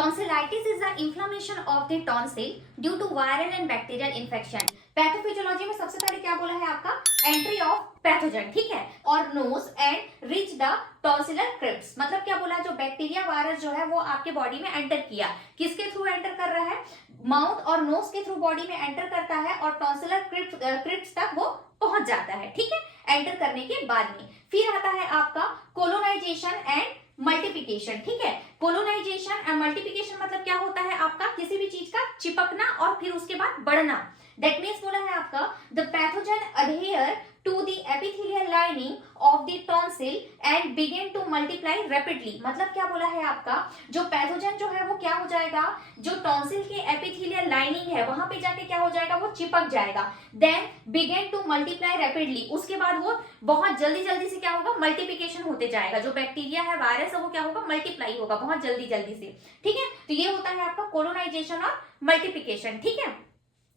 Tonsillitis is the inflammation of the tonsil due to viral and bacterial infection. Pathophysiology में सबसे पहले क्या बोला है आपका एंट्री ऑफ पैथोजन, ठीक है, और nose and reach the tonsillar crypts, मतलब क्या बोला, जो बैक्टीरिया वायरस जो है वो आपके बॉडी में एंटर किया, किसके थ्रू एंटर कर रहा है, माउथ और नोज के थ्रू बॉडी में एंटर करता है और टॉन्सिलर क्रिप्स तक वो पहुंच जाता है, ठीक है, एंटर करने के बाद में। फिर आता है आपका कोलोनाइजेशन एंड मल्टीप्लिकेशन, ठीक है। कोलोनाइजेशन एंड मल्टीप्लिकेशन मतलब क्या होता है आपका, किसी भी चीज का चिपकना और फिर उसके बाद बढ़ना। दैट मीन्स बोला है आपका the pathogen adhere to the epithelial lining of the tonsil and begin to multiply rapidly, मतलब क्या बोला है आपका, जो पैथोजन जो है वो क्या हो जाएगा, जो टॉन्सिल के एपिथेलियल लाइनिंग है वहां पे जाके क्या हो जाएगा, वो चिपक जाएगा। Then begin to multiply rapidly, उसके बाद वो बहुत जल्दी जल्दी से क्या होगा, मल्टीप्लिकेशन होते जाएगा, जो बैक्टीरिया है वायरस है वो क्या होगा, मल्टीप्लाई होगा बहुत जल्दी जल्दी से, ठीक है। तो ये होता है आपका कोलोनाइजेशन और मल्टीप्लिकेशन, ठीक है।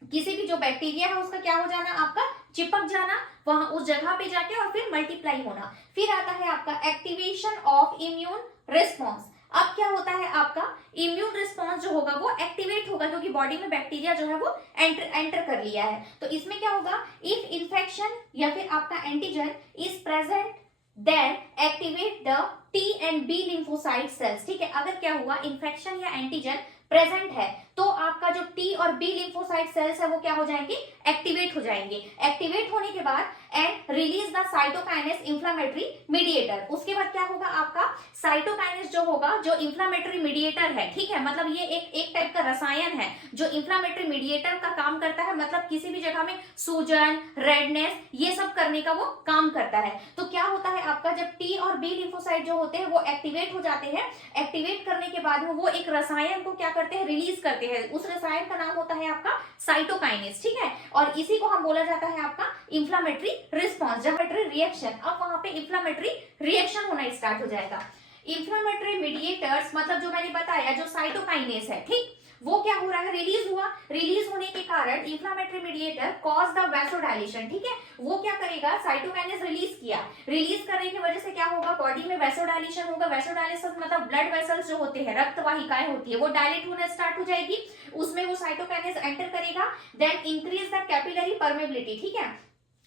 किसी भी जो बैक्टीरिया है उसका क्या हो जाना, आपका चिपक जाना वहां उस जगह पे जाके और फिर मल्टीप्लाई होना। फिर आता है आपका एक्टिवेशन ऑफ इम्यून रिस्पॉन्स। अब क्या होता है आपका इम्यून रिस्पॉन्स जो होगा वो एक्टिवेट होगा, क्योंकि बॉडी में बैक्टीरिया जो है वो एंटर कर लिया है। तो इसमें क्या होगा, इफ इंफेक्शन या फिर आपका antigen is present then activate the T and B lymphocyte cells, ठीक है। अगर क्या हुआ, इंफेक्शन या एंटीजन प्रेजेंट है तो आपका जो टी और बी लिम्फोसाइट सेल्स है वो क्या हो जाएंगे, एक्टिवेट हो जाएंगे। एक्टिवेट होने के बाद and release the cytokines inflammatory mediator, उसके बाद क्या होगा आपका साइटोकाइनेस जो होगा, जो इंफ्लेमेटरी मीडिएटर है, ठीक है, मतलब ये एक टाइप का रसायन है जो इंफ्लेमेटरी मीडिएटर का काम करता है, मतलब किसी भी जगह में सूजन, रेडनेस ये सब करने का वो काम करता है। तो क्या होता है आपका, जब टी और बी लिम्फोसाइट जो होते हैं वो एक्टिवेट हो जाते हैं, एक्टिवेट करने के बाद में वो एक रसायन को क्या करते हैं, रिलीज करते हैं। उस रसायन का नाम होता है आपका साइटोकाइनेस, ठीक है, और इसी को हम बोला जाता है आपका इंफ्लेमेटरी रिस्पॉन्स, इंफ्लेमेटरी रिएक्शन। अब वहां पे इंफ्लेमेटरी रिएक्शन होना स्टार्ट हो जाएगा। इंफ्लेमेटरी मीडिएटर्स मतलब जो मैंने बताया, जो साइटोकाइनेस है, ठीक, वो क्या हो रहा है, रिलीज हुआ, रिलीज होने के कारण inflammatory mediator cause the vasodilation, ठीक है, वो क्या करेगा, साइटोकाइनेस रिलीज किया, रिलीज करने की वजह से क्या होगा, बॉडी में वैसोडाइलेशन होगा। वैसोडाइलेशन मतलब ब्लड वेसल्स जो होते हैं, रक्त वाहिकाएं होती है, वो डायलेट होना स्टार्ट हो जाएगी, उसमें वो साइटोकाइनेस एंटर करेगा। Then increase the capillary permeability, ठीक है,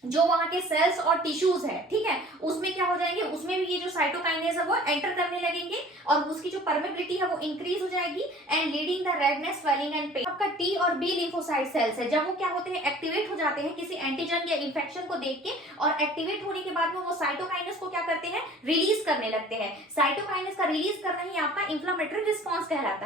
जो वहां के सेल्स और टिश्यूज है, ठीक है, उसमें क्या हो जाएंगे, उसमें भी ये जो साइटोकाइनेस है वो एंटर करने लगेंगे और उसकी जो परमेबिलिटी है वो इंक्रीज हो जाएगी and leading the redness, swelling and pain. आपका टी और बी लिम्फोसाइट सेल्स है, जब वो क्या होते हैं, एक्टिवेट हो जाते हैं किसी एंटीजन या इंफेक्शन को देख के, और एक्टिवेट होने के बाद में वो साइटोकाइनेस को क्या करते हैं, रिलीज करने लगते हैं। साइटोकाइनेस का रिलीज करना ही आपका इंफ्लेमेटरी रिस्पॉन्स कहलाता है।